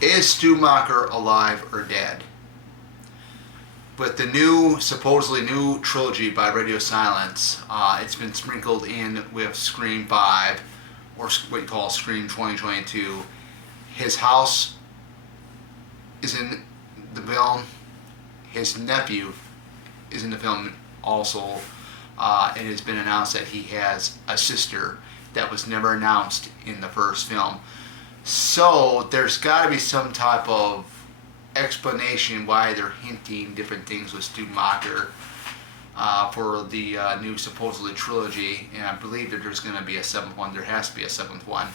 Is Stu Macher alive or dead? With the new, supposedly new trilogy by Radio Silence, it's been sprinkled in with Scream 5, or what you call Scream 2022. His house is in the film. His nephew is in the film also. It has been announced that he has a sister that was never announced in the first film. So there's got to be some type of explanation why they're hinting different things with Stu Macher for the new supposedly trilogy, and I believe that there's going to be a seventh one. There has to be a seventh one.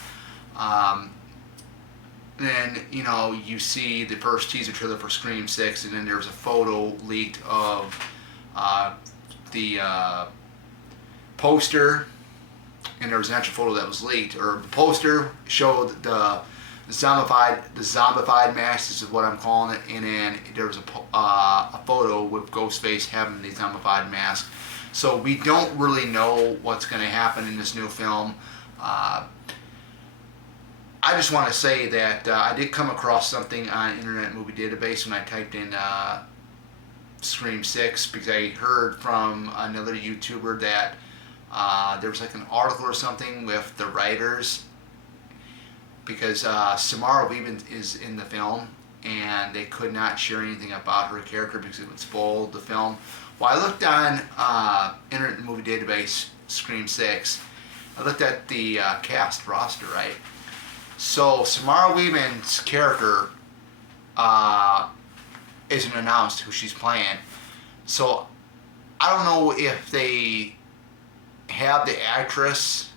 Then you see the first teaser trailer for Scream 6, and then there's a photo leaked of the poster, and there was an actual photo that was leaked, or the poster showed the zombified mask. This is what I'm calling it. And then there was a photo with Ghostface having the zombified mask. So we don't really know what's going to happen in this new film. I just want to say that I did come across something on Internet Movie Database when I typed in Scream 6, because I heard from another YouTuber that there was like an article or something with the writers, because Samara Weaving is in the film, and they could not share anything about her character because it would spoil the film. Well, I looked on Internet Movie Database Scream 6. I looked at the cast roster, right? So Samara Weaving's character isn't announced who she's playing. So I don't know if they have the actress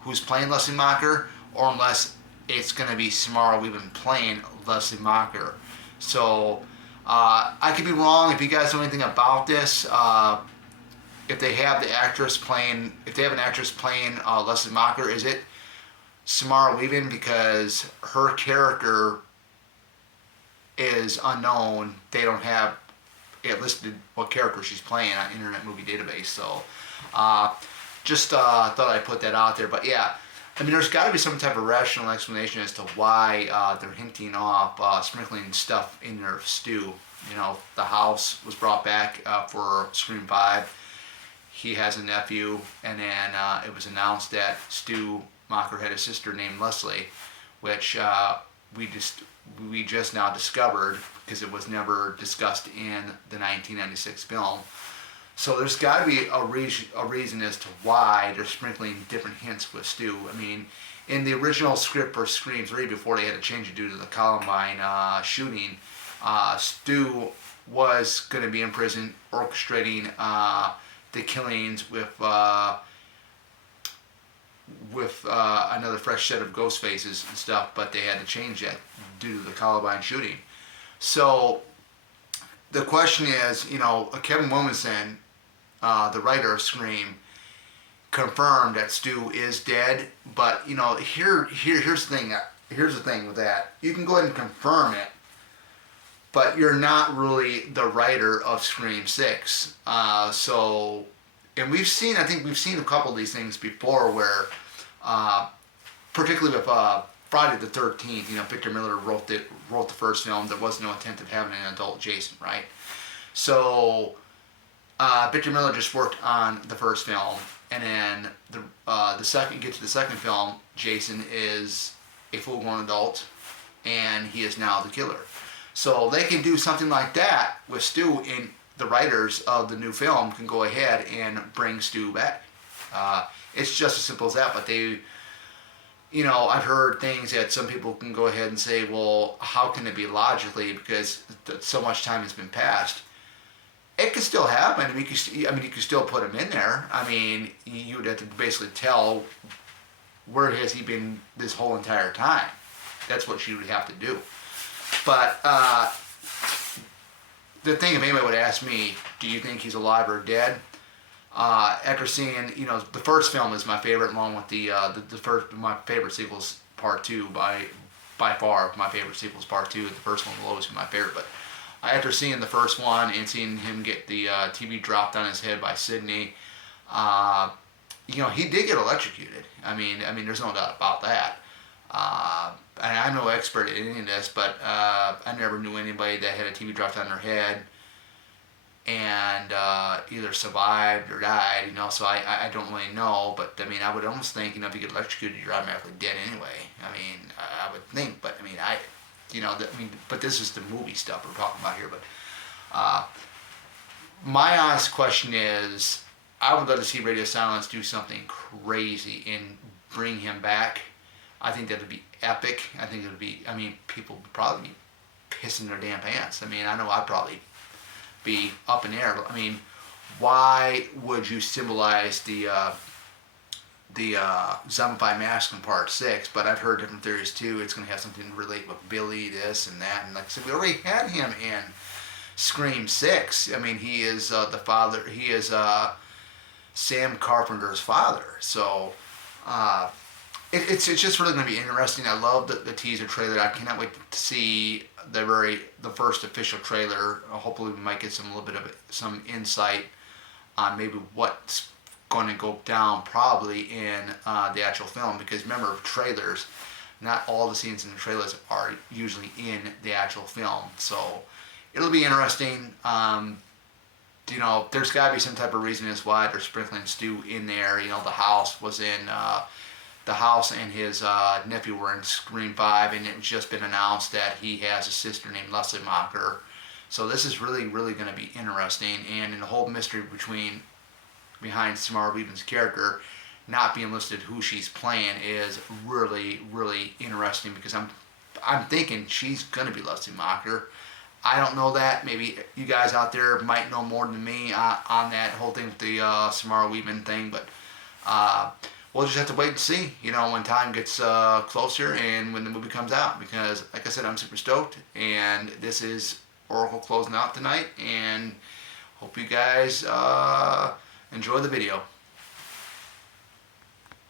who's playing Leslie Macher, or unless it's going to be Samara Weaving playing Leslie Macher. So I could be wrong. If you guys know anything about this, if they have the actress playing, if they have an actress playing Leslie Macher, is it Samara Weaving? Because her character is unknown. They don't have it listed what character she's playing on Internet Movie Database. So just thought I'd put that out there. But yeah, I mean, there's got to be some type of rational explanation as to why they're hinting off sprinkling stuff in their stew. The house was brought back for Scream 5. He has a nephew, and then it was announced that Stu Macher had a sister named Leslie, which we just now discovered because it was never discussed in the 1996 film. So there's got to be a reason as to why they're sprinkling different hints with Stu. I mean, in the original script for Scream 3, before they had to change it due to the Columbine shooting, Stu was going to be in prison orchestrating the killings with another fresh set of ghost faces and stuff, but they had to change that due to the Columbine shooting. So the question is, Kevin Williamson, the writer of Scream, confirmed that Stu is dead. But here's the thing. Here's the thing with that. You can go ahead and confirm it, but you're not really the writer of Scream 6. And I think we've seen a couple of these things before where, particularly with Friday the 13th, Victor Miller wrote the first film. There was no intent of having an adult Jason, right? So Victor Miller just worked on the first film, and then the second film, Jason is a full-grown adult, and he is now the killer. So they can do something like that with Stu, and the writers of the new film can go ahead and bring Stu back. It's just as simple as that. But they, I've heard things that some people can go ahead and say, well, how can it be logically, because so much time has been passed? It could still happen. You could still put him in there. I mean, you would have to basically tell, where has he been this whole entire time? That's what you would have to do. But the thing, if anybody would ask me, do you think he's alive or dead? After seeing, the first film is my favorite, along with the first, my favorite sequels, Part 2, by far my favorite sequels, Part 2. The first one will always be my favorite. But after seeing the first one and seeing him get the TV dropped on his head by Sidney, he did get electrocuted. I mean, there's no doubt about that. And I'm no expert in any of this, but I never knew anybody that had a TV dropped on their head and either survived or died, you know, so I don't really know, but I mean, I would almost think, you know, if you get electrocuted, you're automatically dead anyway. I mean, I would think, but I mean, you know, but this is the movie stuff we're talking about here, but my honest question is, I would love to see Radio Silence do something crazy and bring him back. I think that would be epic. I think it would be, I mean, people would probably be pissing their damn pants. I mean, I know I'd probably be up in the air. I mean, why would you symbolize the zombified mask in part 6? But I've heard different theories too. It's going to have something to relate with Billy, this and that, and like I said, we already had him in Scream 6. I mean, he is the father. He is Sam Carpenter's father. So it's just really going to be interesting. I love the teaser trailer. I cannot wait to see the first official trailer. Hopefully, we might get some little bit of some insight on maybe what's going to go down probably in the actual film. Because remember, trailers, not all the scenes in the trailers are usually in the actual film. So it'll be interesting. You know, there's got to be some type of reason as why they're sprinkling Stu in there. You know, the house and his nephew were in Scream 5, and it's just been announced that he has a sister named Leslie Macher. So this is really, really going to be interesting. And in the whole mystery behind Samara Weaving's character not being listed who she's playing is really, really interesting, because I'm thinking she's going to be Leslie Macher. I don't know that. Maybe you guys out there might know more than me on that whole thing with the Samara Weaving thing, but we'll just have to wait and see, you know, when time gets closer and when the movie comes out, because like I said, I'm super stoked, and this is Oracle closing out tonight, and hope you guys enjoy the video.